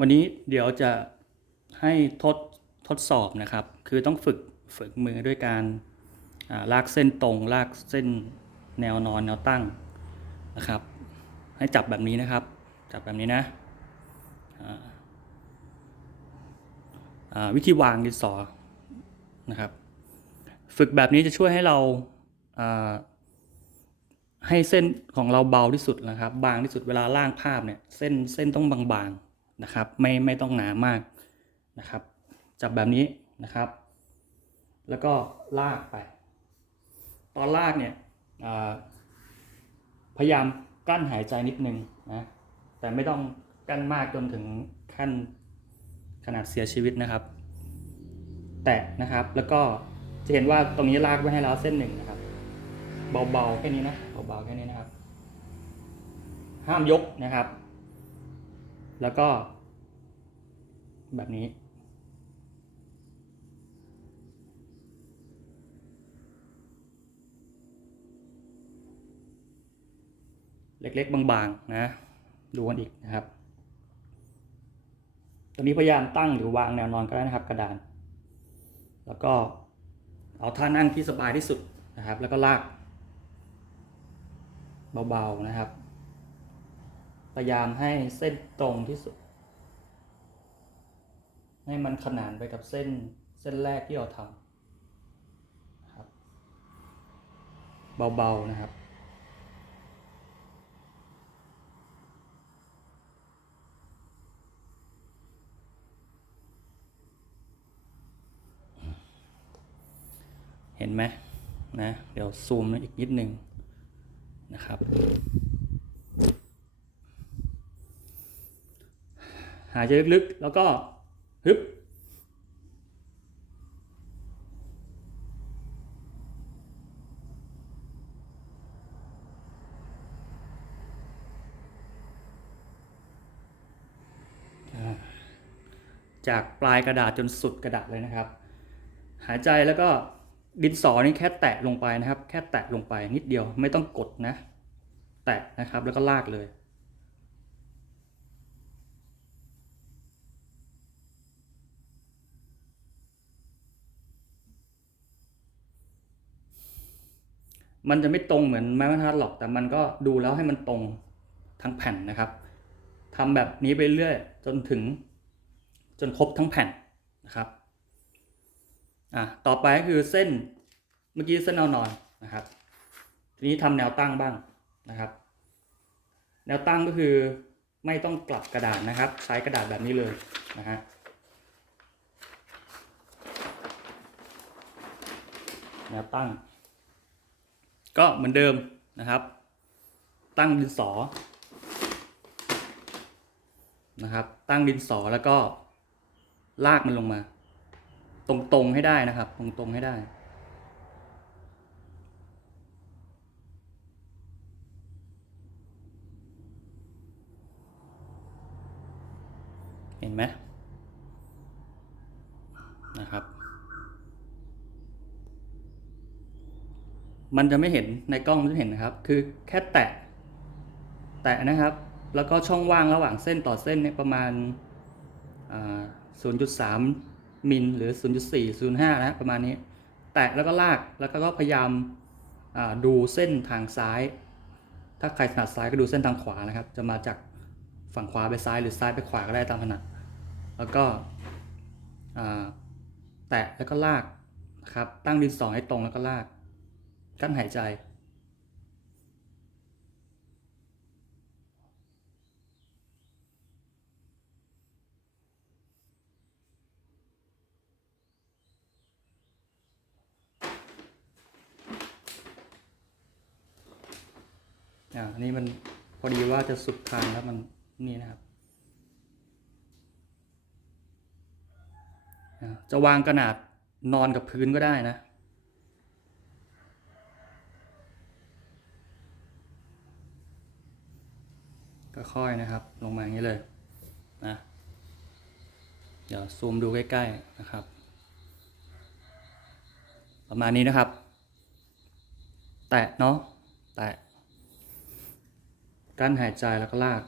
วันนี้เดี๋ยวจะให้ทดทดสอบนะครับ คือต้องฝึกฝึกมือด้วยการาลากเส้นตรง ลากเส้นแนวนอนแนวตั้งนะครับ ให้จับแบบนี้นะครับ จับแบบนี้นะวิธีวางดินสอนะครับ ฝึกแบบนี้จะช่วยให้เราาให้เส้นของเราเบาที่สุดนะครับ บางที่สุดเวลาล่างภาพเนี่ยเส้นเส้นต้องบางๆ นะครับ ไม่ไม่ต้องหนามากนะครับ จับแบบนี้นะครับ แล้วก็ลากไป ตอนลากเนี่ยพยายามกั้นหายใจนิดนึงนะแต่ไม่ต้องกั้นมากจนถึงขั้นขนาดเสียชีวิตนะครับ แตะนะครับแล้วก็จะเห็นว่าตรงนี้ลากไว้ให้แล้วเส้นหนึ่งนะครับ เบาๆแค่นี้นะเบาๆแค่นี้นะครับ ห้ามยกนะครับ แล้วก็แบบนี้ เล็กๆ บางๆ นะ ดูกันอีกนะครับ ตอนนี้พยายามตั้งหรือวางแนวนอนก็ได้นะครับกระดาน แล้วก็เอาท่านั่งที่สบายที่สุดนะครับ แล้วก็ลากเบาๆนะครับ พยายามให้เส้นตรงที่สุด ให้มันขนานไปกับเส้นเส้นแรกที่เราทำครับ เบา ๆ นะครับเห็นไหมนะ เดี๋ยวซูมอีกนิดนึงนะครับ หายใจลึกๆ แล้วก็ฮึบจากปลายกระดาษจนสุดกระดาษเลยนะครับ หายใจแล้วก็ดินสอนี่แค่แตะลงไปนะครับ แค่แตะลงไปนิดเดียวไม่ต้องกดนะ แตะนะครับแล้วก็ลากเลย มันจะไม่ตรงเหมือนไม้บรรทัดหรอก แต่มันก็ดูแล้วให้มันตรงทั้งแผ่นนะครับทำแบบนี้ไปเรื่อยจนถึง จนครบทั้งแผ่นนะครับอะต่อไปก็คือเส้นเมื่อกี้เส้นแนวนอนนะครับ ทีนี้ทำแนวตั้งบ้างนะครับ แนวตั้งก็คือไม่ต้องกลับกระดาษนะครับ ใช้กระดาษแบบนี้เลยนะฮะแนวตั้ง ก็เหมือนเดิมนะครับ ตั้งดินสอนะครับ ตั้งดินสอแล้วก็ลากมันลงมา ตรงๆให้ได้นะครับ ตรงๆให้ได้เห็นไหมนะครับ มันจะไม่เห็นในกล้องมันจะเห็นนะครับ คือแค่แตะ แตะนะครับ แล้วก็ช่องว่างระหว่างเส้นต่อเส้นเนี่ยประมาณ 0.3 มิลหรือ 0.4 0.5 นะประมาณนี้ แตะแล้วก็ลาก แล้วก็พยายามดูเส้นทางซ้าย ถ้าใครถนัดซ้ายก็ดูเส้นทางขวานะครับ จะมาจากฝั่งขวาไปซ้ายหรือซ้ายไปขวาก็ได้ตามถนัด แล้วก็แตะแล้วก็ลากนะครับ ตั้งดินสอให้ตรงแล้วก็ลาก กั้นหายใจ อ่าอันนี้มันพอดีว่าจะสุดทางแล้วมันนี่นะครับอ่าจะวางกระดาษนอนกับพื้นก็ได้นะ ค่อยนะครับ ลงมาอย่างนี้เลยนะเดี๋ยวซูมดูใกล้ๆนะครับ ประมาณนี้นะครับ แตะเนาะแตะกั้นหายใจแล้วก็ลาก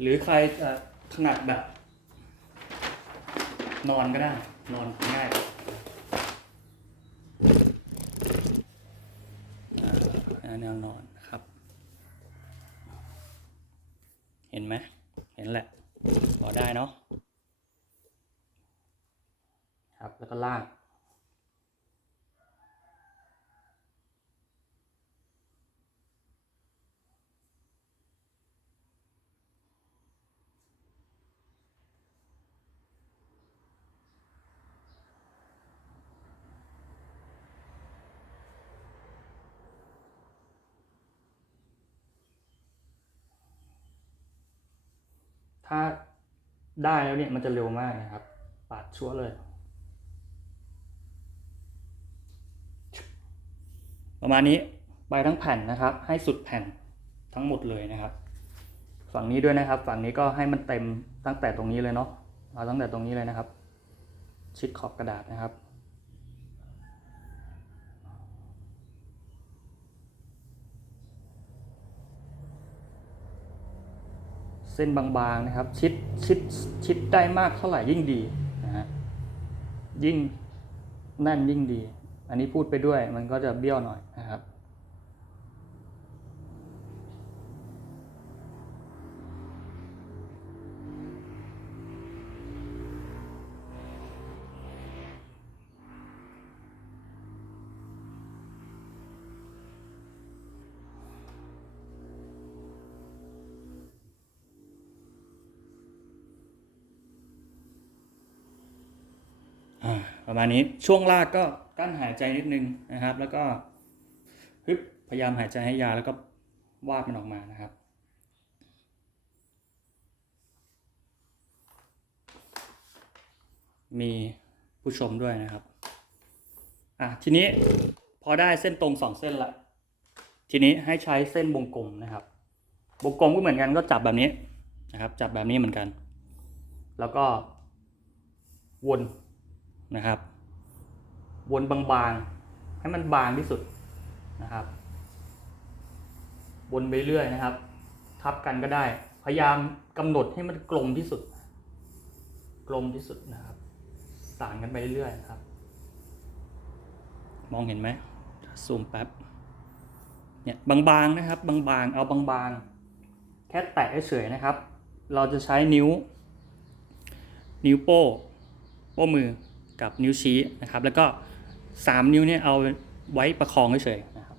หรือใครจถนัดแบบ นอนก็ได้ นอนง่ายอ่าแนวนอนนะครับ เห็นไหมเห็นแหละพอได้เนาะครับแล้วก็ลาก ถ้าได้แล้วเนี่ยมันจะเร็วมากนะครับ ปาดชั่วเลย ประมาณนี้ไปทั้งแผ่นนะครับ ให้สุดแผ่นทั้งหมดเลยนะครับ ฝั่งนี้ด้วยนะครับ ฝั่งนี้ก็ให้มันเต็มตั้งแต่ตรงนี้เลยเนาะเอาตั้งแต่ตรงนี้เลยนะครับ ชิดขอบกระดาษนะครับ ส้นบางๆนะครับ ชิดชิดชิดได้มากเท่าไหร่ยิ่งดีนะฮะยิ่งแน่นยิ่งดี อันนี้พูดไปด้วยมันก็จะเบี้ยวหน่อย ประมาณนี้ช่วงลากก็กั้นหายใจนิดนึงนะครับ แล้วก็ฮึบพยายามหายใจให้ยาวแล้วก็วาดมันออกมานะครับมีผู้ชมด้วยนะครับ อะทีนี้พอได้เส้นตรงสองเส้นละ ทีนี้ให้ใช้เส้นวงกลมนะครับ วงกลมก็เหมือนกันก็จับแบบนี้นะครับ จับแบบนี้เหมือนกัน แล้วก็วน นะครับ วนบางๆ ให้มันบางที่สุดนะครับ วนไปเรื่อยนะครับ ทับกันก็ได้ พยายามกำหนดให้มันกลมที่สุด กลมที่สุดนะครับ สานกันไปเรื่อยๆนะครับ มองเห็นไหมซูมแป๊บเนี่ยบางๆนะครับ บางๆ เอาบางๆ แค่แตะเฉยๆนะครับ เราจะใช้นิ้ว นิ้วโป้ โป้มือ กับนิ้วชี้นะครับแล้วก็สามนิ้วเนี่ยเอาไว้ประคองเฉยๆนะครับ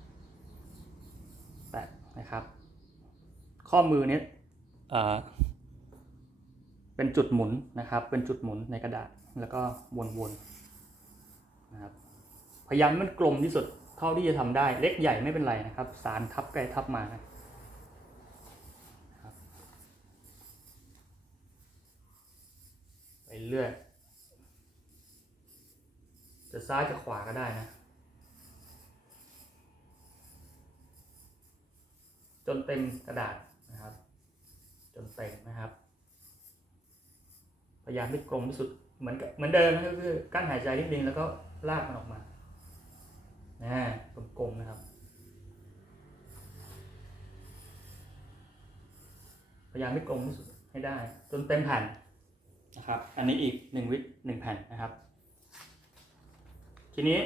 แตะนะครับ ข้อมือเนี่ยเป็นจุดหมุนนะครับ เป็นจุดหมุนในกระดาษแล้วก็วนๆนะครับพยายามมันกลมที่สุดเท่าที่จะทำได้เล็กใหญ่ไม่เป็นไรนะครับ สารทับใกล้ทับมานะครับไปเรื่อย จะซ้ายจะขวาก็ได้นะ จนเต็มกระดาษนะครับ จนเต็มนะครับ พยายามให้กลมที่สุดเหมือนเหมือนเดิมก็คือกั้นหายใจนิดนึงแล้วก็ลากมันออกมานะกลมๆนะครับ พยายามให้กลมที่สุดให้ได้ จนเต็มแผ่นนะครับ อันนี้อีกหนึ่งวิหนึ่งแผ่นนะครับ ทีนี้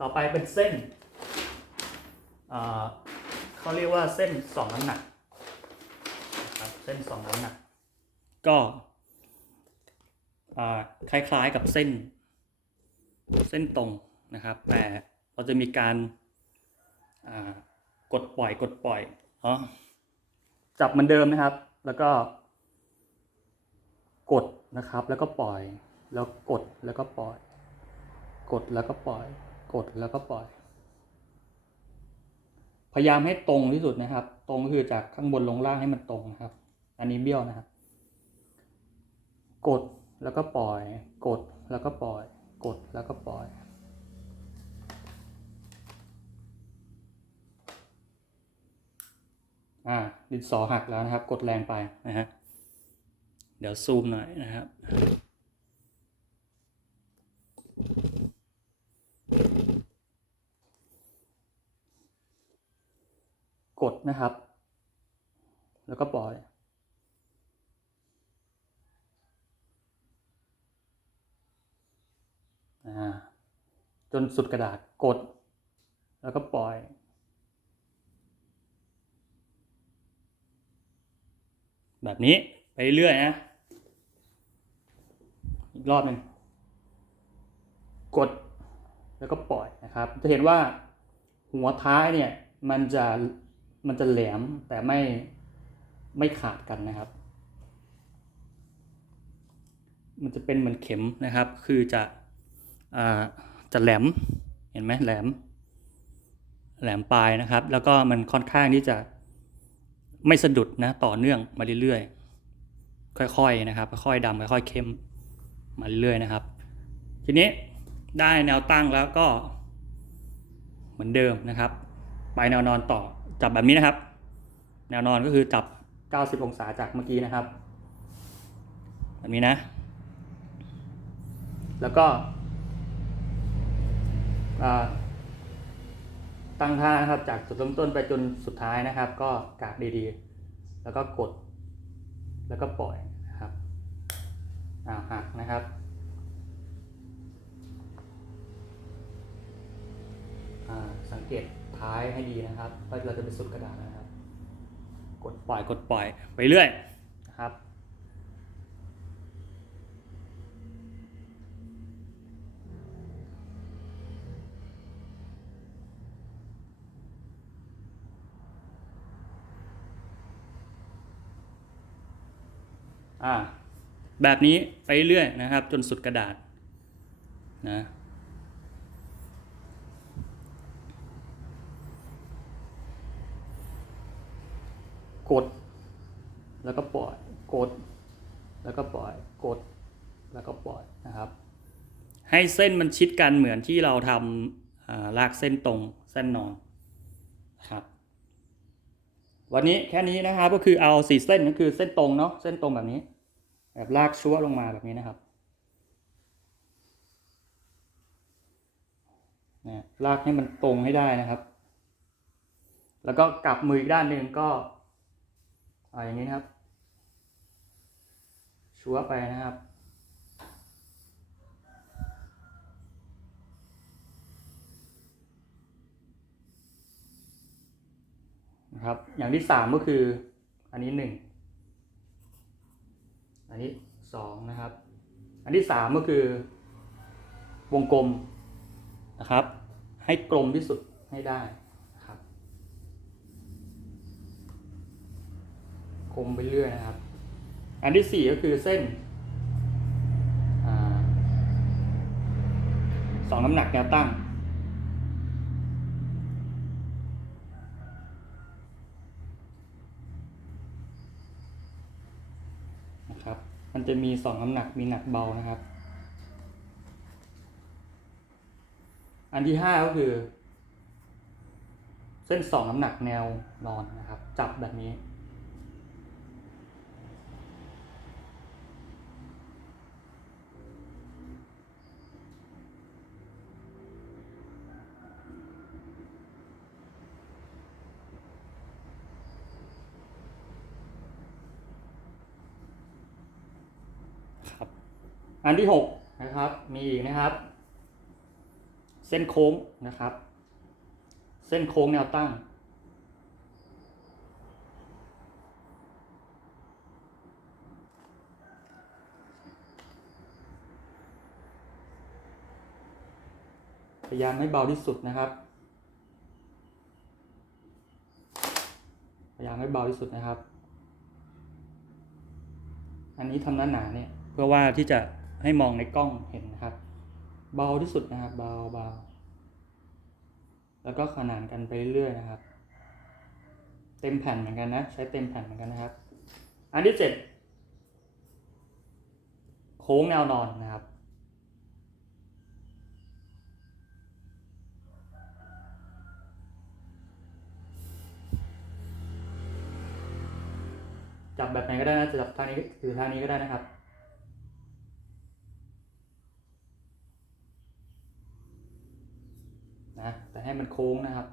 ต่อไปเป็นเส้นเขาเรียกว่าเส้นสองน้ำหนักเส้นสองน้ำหนัก ก็คล้ายๆกับเส้น เส้นตรงนะครับ แต่เราจะมีการกดปล่อยกดปล่อยอ๋อจับเหมือนเดิมนะครับ แล้วก็ กดนะครับแล้วก็ปล่อย แล้วกดแล้วก็ปล่อย กดแล้วก็ปล่อย กดแล้วก็ปล่อย พยายามให้ตรงที่สุดนะครับ ตรงก็คือจากข้างบนลงล่างให้มันตรงนะครับ อันนี้เบี้ยวนะครับ กดแล้วก็ปล่อย กดแล้วก็ปล่อย กดแล้วก็ปล่อยอ่าดินสอหักแล้วนะครับ กดแรงไปนะฮะเดี๋ยวซูมหน่อยนะครับ นะครับ แล้วก็ปล่อย จนสุดกระดาษกด แล้วก็ปล่อยแบบนี้ไปเรื่อยนะ อีกรอบหนึ่งกดแล้วก็ปล่อยนะครับ จะเห็นว่าหัวท้ายเนี่ย มันจะ มันจะแหลมแต่ไม่ไม่ขาดกันนะครับ มันจะเป็นเหมือนเข็มนะครับ คือจะอ่าจะแหลมเห็นไหมแหลม แหลมปลายนะครับ แล้วก็มันค่อนข้างที่จะไม่สะดุดนะต่อเนื่องมาเรื่อยๆค่อยๆนะครับ ค่อยๆดำค่อยๆเข้มมาเรื่อยๆนะครับ ทีนี้ได้แนวตั้งแล้วก็เหมือนเดิมนะครับ ไปแนวนอนต่อ จับแบบนี้นะครับ แนวนอนก็คือจับ 90 องศาจากเมื่อกี้นะครับ แบบนี้นะ แล้วก็ตั้งท่านะครับจากจุดเริ่มต้นไปจนสุดท้ายนะครับ ก็กาดดีๆ แล้วก็กด แล้วก็ปล่อยนะครับอ่าหักนะครับอ่าสังเกต ท้ายให้ดีนะครับว่าเราจะไปสุดกระดาษนะครับ กดปล่อยกดปล่อยไปเรื่อยนะครับอ่าแบบนี้ไปเรื่อยนะครับ จนสุดกระดาษนะ กด แล้วก็ปล่อยกด แล้วก็ปล่อยกด แล้วก็ปล่อยนะครับ ให้เส้นมันชิดกันเหมือนที่เราทำลากเส้นตรงเส้นนอนนะครับวันนี้แค่นี้นะครับก็คือเอาสี่เส้นก็คือเส้นตรงเนาะเส้นตรงแบบนี้ แบบลากชั่วลงมาแบบนี้นะครับนี่ยลากให้มันตรงให้ได้นะครับ แล้วก็กลับมืออีกด้านหนึ่งก็ อ่าอย่างนี้นะครับชัวไปนะครับ นะครับ อย่างที่สามก็คือ อันนี้หนึ่งอันนี้สองนะครับ อันที่สามก็คือ วงกลมนะครับ ให้กลมที่สุดให้ได้นะครับ คมไปเรื่อยนะครับ อันที่สี่ก็คือเส้นอสองน้ำหนักแนวตั้ง นะครับ มันจะมีสองน้ำหนักมีหนักเบานะครับ อันที่ห้าก็คือ เส้นสองน้ำหนักแนวนอนนะครับ จับแบบนี้ อันที่หกนะครับ มีอีกนะครับ เส้นโค้งนะครับ เส้นโค้งแนวตั้ง พยายามให้เบาที่สุดนะครับ พยายามให้เบาที่สุดนะครับ อันนี้ทำหน้าหนาเนี่ย เพื่อว่าที่จะ ให้มองในกล้องเห็นนะครับ เบาที่สุดนะครับ เบาเบาแล้วก็ขนานกันไปเรื่อยๆนะครับ เต็มแผ่นเหมือนกันนะ ใช้เต็มแผ่นเหมือนกันนะครับ อันที่เจ็ดโค้งแนวนอนนะครับ จับแบบไหนก็ได้นะจะจับทางนี้หรือทางนี้ก็ได้นะครับ มันโค้งนะครับ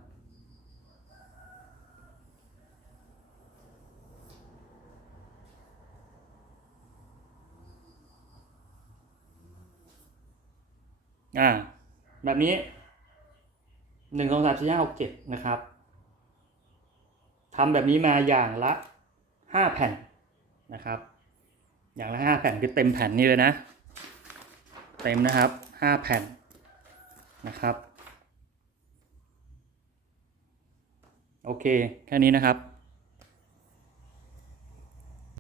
อ่า แบบนี้หนึ่งสองสามสี่ห้าหกเจ็ดนะครับทำแบบนี้มาอย่างละห้าแผ่นนะครับ อย่างละห้าแผ่นคือเต็มแผ่นนี้เลยนะ เต็มนะครับห้าแผ่นนะครับ โอเค แค่นี้นะครับ